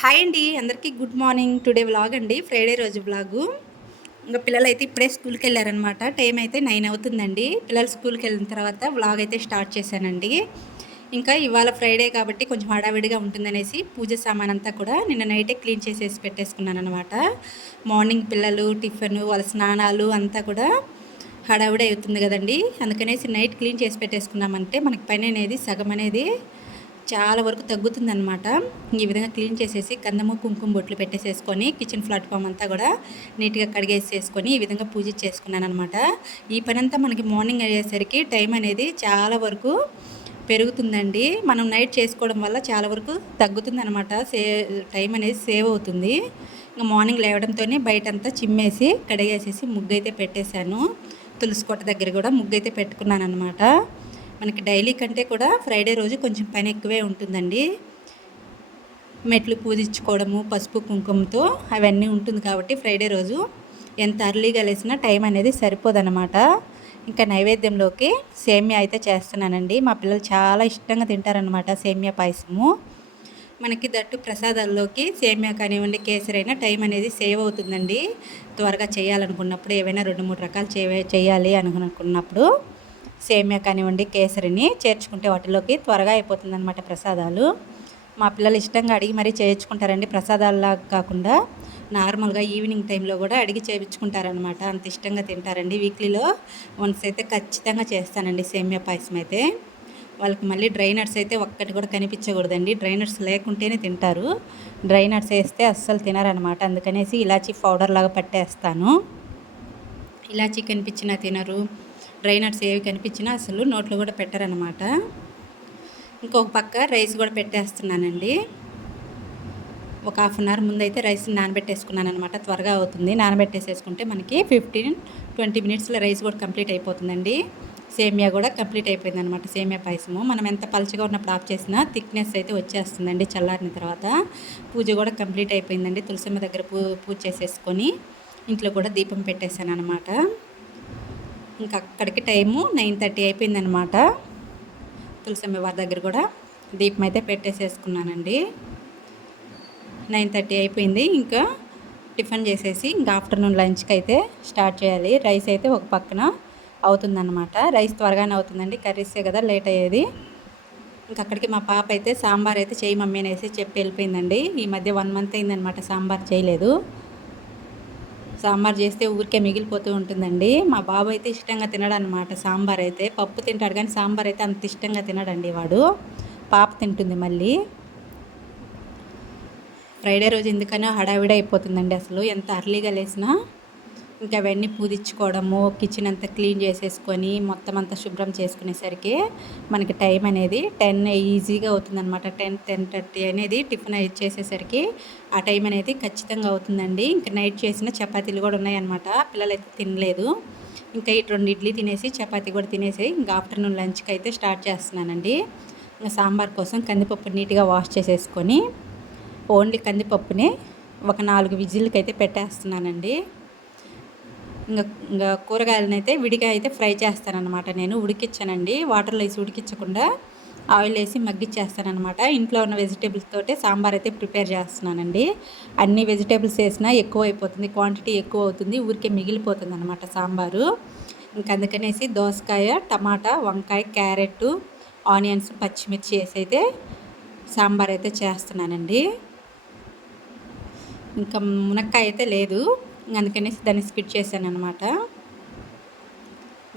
Hi అండి అందరికీ good morning. Today vlog అండి ఫ్రైడే రోజు వ్లాగు. ఇంకా పిల్లలు అయితే ఇప్పుడే స్కూల్కి వెళ్ళారనమాట టైం అయితే నైన్ అవుతుందండి. పిల్లలు స్కూల్కి వెళ్ళిన తర్వాత వ్లాగ్ అయితే స్టార్ట్ చేశానండి. ఇంకా ఇవాళ ఫ్రైడే కాబట్టి కొంచెం హడావిడిగా ఉంటుందనేసి పూజ సామాన్ అంతా కూడా నిన్న నైటే క్లీన్ చేసేసి పెట్టేసుకున్నాను అనమాట మార్నింగ్ పిల్లలు టిఫిన్ వాళ్ళ స్నానాలు అంతా కూడా హడావిడి అవుతుంది కదండి. అందుకనేసి నైట్ క్లీన్ చేసి పెట్టేసుకున్నామంటే మనకి పని అనేది సగం అనేది చాలా వరకు తగ్గుతుందనమాట ఈ విధంగా క్లీన్ చేసేసి గంధము కుంకుమ బొట్లు పెట్టేసేసుకొని కిచెన్ ప్లాట్ఫామ్ అంతా కూడా నీట్గా కడిగేసేసుకొని ఈ విధంగా పూజ చేసుకున్నాను అనమాట ఈ పని అంతా మనకి మార్నింగ్ అయ్యేసరికి టైం అనేది చాలా వరకు పెరుగుతుందండి. మనం నైట్ చేసుకోవడం వల్ల చాలా వరకు తగ్గుతుంది అనమాట సే టైం అనేది సేవ్ అవుతుంది. ఇంకా మార్నింగ్ లేవడంతోనే బయటంతా చిమ్మేసి కడిగేసేసి ముగ్గు అయితే పెట్టేశాను. తులసి కోట దగ్గర కూడా ముగ్గు అయితే పెట్టుకున్నాను అనమాట మనకి డైలీ కంటే కూడా ఫ్రైడే రోజు కొంచెం పని ఎక్కువే ఉంటుందండి. మెట్లు పూజించుకోవడము పసుపు కుంకుమతో అవన్నీ ఉంటుంది కాబట్టి ఫ్రైడే రోజు ఎంత అర్లీగా లేసినా టైం అనేది సరిపోదన్నమాట. ఇంకా నైవేద్యంలోకి సేమియా అయితే చేస్తున్నానండి. మా పిల్లలు చాలా ఇష్టంగా తింటారనమాట సేమియా పాయసము. మనకి దట్టు ప్రసాదాల్లోకి సేమియా కానివ్వండి కేసరైనా టైం అనేది సేవ్ అవుతుందండి. త్వరగా చేయాలనుకున్నప్పుడు ఏవైనా రెండు మూడు రకాలు చేయాలి అనుకున్నప్పుడు. సేమియా కానివ్వండి కేసరిని చేర్చుకుంటే వాటిలోకి త్వరగా అయిపోతుంది అనమాట ప్రసాదాలు. మా పిల్లలు ఇష్టంగా అడిగి మరీ చేయించుకుంటారండి. ప్రసాదాల్లాగా కాకుండా నార్మల్గా ఈవినింగ్ టైంలో కూడా అడిగి చేయించుకుంటారనమాట అంత ఇష్టంగా తింటారండి. వీక్లీలో వన్స్ అయితే ఖచ్చితంగా చేస్తానండి సేమియా పాయసం అయితే. వాళ్ళకి మళ్ళీ డ్రైనర్స్ అయితే ఒక్కటి కూడా కనిపించకూడదండి. డ్రైనర్స్ లేకుంటేనే తింటారు. డ్రైనర్స్ వేస్తే అస్సలు తినరనమాట అందుకనేసి ఇలాచీ పౌడర్ లాగా పట్టేస్తాను. ఇలాచీ కనిపించినా తినరు. డ్రైనర్స్ ఏవి కనిపించినా అసలు నోట్లో కూడా పెట్టరనమాట ఇంకొక పక్క రైస్ కూడా పెట్టేస్తున్నానండి. ఒక హాఫ్ అన్ అవర్ ముందైతే రైస్ నానబెట్టేసుకున్నాను అనమాట త్వరగా అవుతుంది. నానబెట్టేసేసుకుంటే మనకి ఫిఫ్టీన్ ట్వంటీ మినిట్స్లో రైస్ కూడా కంప్లీట్ అయిపోతుందండి. సేమియా కూడా కంప్లీట్ అయిపోయింది అనమాట సేమియా పాయసము. మనం ఎంత పలచగా ఉన్నప్పుడు ఆఫ్ చేసినా థిక్నెస్ అయితే వచ్చేస్తుందండి చల్లారిన తర్వాత. పూజ కూడా కంప్లీట్ అయిపోయిందండి. తులసమ్మ దగ్గర పూ పూజ చేసేసుకొని ఇంట్లో కూడా దీపం పెట్టేశాను అనమాట ఇంకా అక్కడికి టైము నైన్ థర్టీ అయిపోయిందనమాట. తులసమ్మ వారి దగ్గర కూడా దీపం అయితే పెట్టేసేసుకున్నానండి. నైన్ థర్టీ అయిపోయింది. ఇంకా టిఫిన్ చేసేసి ఇంకా ఆఫ్టర్నూన్ లంచ్కి అయితే స్టార్ట్ చేయాలి. రైస్ అయితే ఒక పక్కన అవుతుందన్నమాట రైస్ త్వరగానే అవుతుందండి. కర్రీసే కదా లేట్ అయ్యేది. ఇంకా అక్కడికి మా పాప అయితే సాంబార్ అయితే చేయి మమ్మీ అనేసి చెప్పి వెళ్ళిపోయిందండి. ఈ మధ్య వన్ మంత్ అయిందనమాట సాంబార్ చేయలేదు. సాంబార్ చేస్తే ఊరికే మిగిలిపోతూ ఉంటుందండి. మా బాబు అయితే ఇష్టంగా తినడనమాట సాంబార్ అయితే. పప్పు తింటాడు కానీ సాంబార్ అయితే అంత ఇష్టంగా తినడండి వాడు. పాప తింటుంది మళ్ళీ. ఫ్రైడే రోజు ఎందుకనో హడావిడి అయిపోతుందండి అసలు. ఎంత అర్లీగా లేసినా ఇంకా అవన్నీ పూజించుకోవడము కిచెన్ అంతా క్లీన్ చేసేసుకొని మొత్తం అంతా శుభ్రం చేసుకునేసరికి మనకి టైం అనేది టెన్ ఈజీగా అవుతుందన్నమాట. టెన్ టెన్ థర్టీ అనేది టిఫిన్ చేసేసరికి ఆ టైం అనేది ఖచ్చితంగా అవుతుందండి. ఇంకా నైట్ చేసిన చపాతీలు కూడా ఉన్నాయన్నమాట. పిల్లలు అయితే తినలేదు. ఇంకా ఇటు రెండు ఇడ్లీ తినేసి చపాతీ కూడా తినేసి ఇంకా ఆఫ్టర్నూన్ లంచ్కి అయితే స్టార్ట్ చేస్తున్నానండి. ఇంకా సాంబార్ కోసం కందిపప్పు నీట్గా వాష్ చేసేసుకొని ఓన్లీ కందిపప్పుని ఒక నాలుగు విజిల్కి అయితే పెట్టేస్తున్నానండి. ఇంకా ఇంకా కూరగాయలను అయితే విడిగా అయితే ఫ్రై చేస్తానన్నమాట. నేను ఉడికిచ్చానండి. వాటర్లో వేసి ఉడికించకుండా ఆయిల్ వేసి మగ్గిచ్చేస్తానమాట ఇంట్లో ఉన్న వెజిటేబుల్స్ తోటే సాంబార్ అయితే ప్రిపేర్ చేస్తున్నానండి. అన్ని వెజిటేబుల్స్ వేసినా ఎక్కువ అయిపోతుంది. క్వాంటిటీ ఎక్కువ అవుతుంది. ఊరికే మిగిలిపోతుంది అనమాట సాంబారు. ఇంక అందుకనేసి దోసకాయ టమాటా వంకాయ క్యారెట్ ఆనియన్స్ పచ్చిమిర్చి వేసి అయితే సాంబార్ అయితే చేస్తున్నానండి. ఇంకా మునక్కాయ అయితే లేదు. అందుకనేసి దాన్ని స్కిట్ చేశాను అనమాట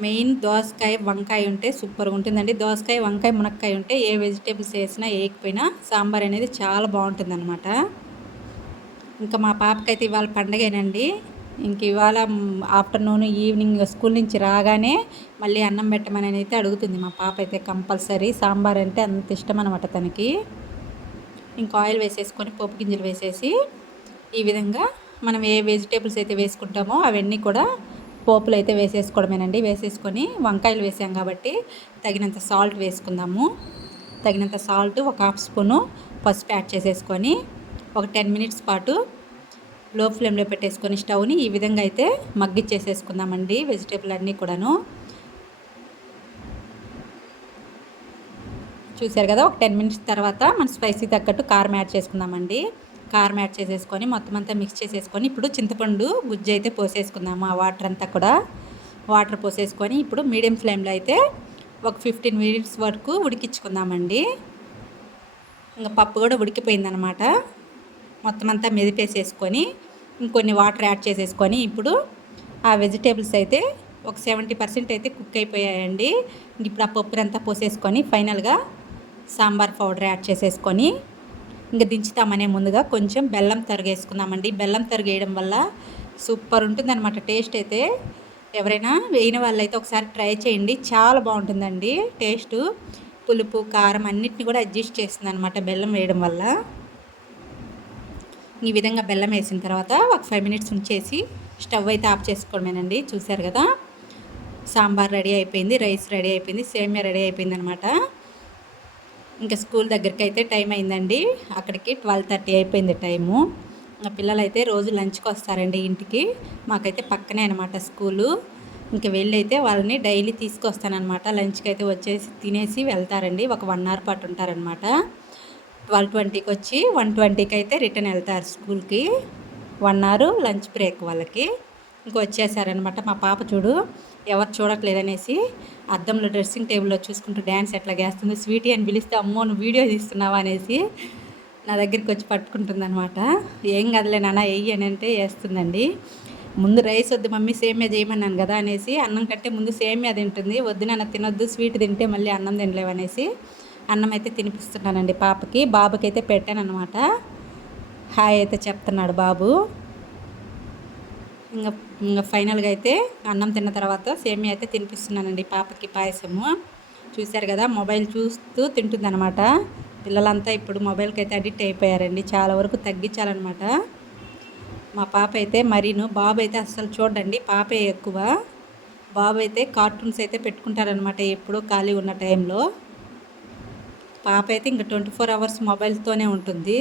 మెయిన్ దోసకాయ వంకాయ ఉంటే సూపర్గా ఉంటుందండి. దోసకాయ వంకాయ మునక్కాయ ఉంటే ఏ వెజిటేబుల్స్ వేసినా వేయకపోయినా సాంబార్ అనేది చాలా బాగుంటుంది అనమాట ఇంకా మా పాపకైతే ఇవాళ పండగేనండి. ఇంక ఇవాళ ఆఫ్టర్నూన్ ఈవినింగ్ స్కూల్ నుంచి రాగానే మళ్ళీ అన్నం పెట్టమని అయితే అడుగుతుంది. మా పాప అయితే కంపల్సరీ సాంబార్ అంటే అంత ఇష్టం అనమాట తనకి. ఇంకా ఆయిల్ వేసేసుకొని పోపు గింజలు వేసేసి ఈ విధంగా మనం ఏ వెజిటేబుల్స్ అయితే వేసుకుంటామో అవన్నీ కూడా పోపులు అయితే వేసేసుకోవడమేనండి. వేసేసుకొని వంకాయలు వేసాం కాబట్టి తగినంత సాల్ట్ వేసుకుందాము. తగినంత సాల్ట్ ఒక హాఫ్ స్పూను పసుపు యాడ్ చేసేసుకొని ఒక టెన్ మినిట్స్ పాటు లో ఫ్లేమ్లో పెట్టేసుకొని స్టవ్ని ఈ విధంగా అయితే మగ్గిచ్చేసేసుకుందామండి వెజిటేబుల్ అన్నీ కూడాను. చూసారు కదా ఒక టెన్ మినిట్స్ తర్వాత మన స్పైసీ తగ్గట్టు కారం యాడ్ చేసుకుందామండి. కారం యాడ్ చేసేసుకొని మొత్తం అంతా మిక్స్ చేసేసుకొని ఇప్పుడు చింతపండు గుజ్జు అయితే పోసేసుకుందాము. ఆ వాటర్ అంతా కూడా వాటర్ పోసేసుకొని ఇప్పుడు మీడియం ఫ్లేమ్లో అయితే ఒక ఫిఫ్టీన్ మినిట్స్ వరకు ఉడికించుకుందామండి. ఇంకా పప్పు కూడా ఉడికిపోయిందనమాట. మొత్తం అంతా మెదిపేసేసుకొని ఇంకొన్ని వాటర్ యాడ్ చేసేసుకొని ఇప్పుడు ఆ వెజిటేబుల్స్ అయితే ఒక సెవెంటీ పర్సెంట్ అయితే కుక్ అయిపోయాయండి. ఇప్పుడు ఆ పప్పునంతా పోసేసుకొని ఫైనల్గా సాంబార్ పౌడర్ యాడ్ చేసేసుకొని ఇంకా దించుతామనే ముందుగా కొంచెం బెల్లం తరిగేసుకుందామండి. బెల్లం తరిగేయడం వల్ల సూపర్ ఉంటుందన్నమాట. టేస్ట్ అయితే ఎవరైనా వేయిన వాళ్ళైతే ఒకసారి ట్రై చేయండి. చాలా బాగుంటుందండి టేస్ట్. పులుపు కారం అన్నిటిని కూడా అడ్జస్ట్ చేస్తుంది అనమాట బెల్లం వేయడం వల్ల. ఈ విధంగా బెల్లం వేసిన తర్వాత ఒక ఫైవ్ మినిట్స్ ఉంచేసి స్టవ్ అయితే ఆఫ్ చేసుకోవడమేనండి. చూసారు కదా? సాంబార్ రెడీ అయిపోయింది రైస్ రెడీ అయిపోయింది సేమియా రెడీ అయిపోయింది అనమాట ఇంకా స్కూల్ దగ్గరికి అయితే టైం అయిందండి. అక్కడికి ట్వెల్వ్ థర్టీ అయిపోయింది టైము. ఇంకా పిల్లలు అయితే రోజు లంచ్కి వస్తారండి ఇంటికి. మాకైతే పక్కనే అనమాట స్కూలు. ఇంక వెళ్ళైతే వాళ్ళని డైలీ తీసుకొస్తానమాట లంచ్కి అయితే వచ్చేసి తినేసి వెళ్తారండి. ఒక వన్ అవర్ పాటు ఉంటారనమాట ట్వెల్వ్ ట్వంటీకి వచ్చి వన్ ట్వంటీకి అయితే రిటర్న్ వెళ్తారు స్కూల్కి. వన్ అవర్ లంచ్ బ్రేక్ వాళ్ళకి. ఇంకా వచ్చేసారనమాట మా పాప చూడు ఎవరు చూడట్లేదనేసి అద్దంలో డ్రెస్సింగ్ టేబుల్లో చూసుకుంటూ డ్యాన్స్ ఎట్లా వేస్తుంది స్వీటీ అని పిలిస్తే అమ్మో నువ్వు వీడియో తీస్తున్నావా అనేసి నా దగ్గరికి వచ్చి పట్టుకుంటుంది అనమాట ఏం కదలే నాన్న వెయ్యి అని అంటే వేస్తుందండి. ముందు రైస్ వద్దు మమ్మీ సేమియా చేయమన్నాను కదా అనేసి అన్నం కంటే ముందు సేమియా తింటుంది. వద్దు నాన్న తినొద్దు స్వీట్ తింటే మళ్ళీ అన్నం తినలేవనేసి అన్నం అయితే తినిపిస్తున్నానండి పాపకి. బాబుకి అయితే పెట్టాను అనమాట హాయ్ అయితే చెప్తున్నాడు బాబు. ఇంకా ఇంకా ఫైనల్గా అయితే అన్నం తిన్న తర్వాత సేమియా అయితే తినిపిస్తున్నానండి పాపకి పాయసము. చూశారు కదా మొబైల్ చూస్తూ తింటుందన్నమాట. పిల్లలంతా ఇప్పుడు మొబైల్కి అయితే అడిక్ట్ అయిపోయారండి చాలా వరకు తగ్గించాలన్నమాట. మా పాప అయితే మరీను బాబు అయితే అస్సలు చూడండి పాపే ఎక్కువ. బాబు అయితే కార్టూన్స్ అయితే పెట్టుకుంటారనమాట ఎప్పుడూ ఖాళీ ఉన్న టైంలో. పాప అయితే ఇంకా ట్వంటీ ఫోర్ అవర్స్ మొబైల్తోనే ఉంటుంది.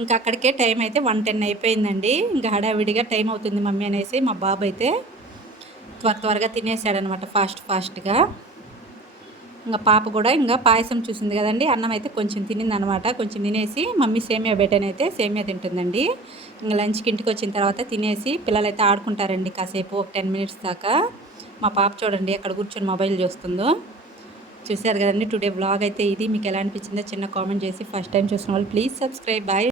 ఇంకా అక్కడికే టైం అయితే వన్ టెన్ అయిపోయిందండి. ఇంకా హడావిడిగా టైం అవుతుంది మమ్మీ అనేసి మా బాబు అయితే త్వర త్వరగా తినేసాడనమాట ఫాస్ట్ ఫాస్ట్గా. ఇంకా పాప కూడా ఇంకా పాయసం చూసింది కదండి. అన్నం అయితే కొంచెం తినింది అనమాట కొంచెం తినేసి మమ్మీ సేమియా అయితే సేమియా తింటుందండి. ఇంకా లంచ్కి ఇంటికి వచ్చిన తర్వాత తినేసి పిల్లలు అయితే ఆడుకుంటారండి కాసేపు ఒక టెన్ మినిట్స్ దాకా. మా పాప చూడండి అక్కడ కూర్చొని మొబైల్ చూస్తుందో. చూశారు కదండి టుడే బ్లాగ్ అయితే ఇది. మీకు ఎలా అనిపించిందో చిన్న కామెంట్ చేసి ఫస్ట్ టైం చూసిన వాళ్ళు ప్లీజ్ సబ్స్క్రైబ్. బాయ్.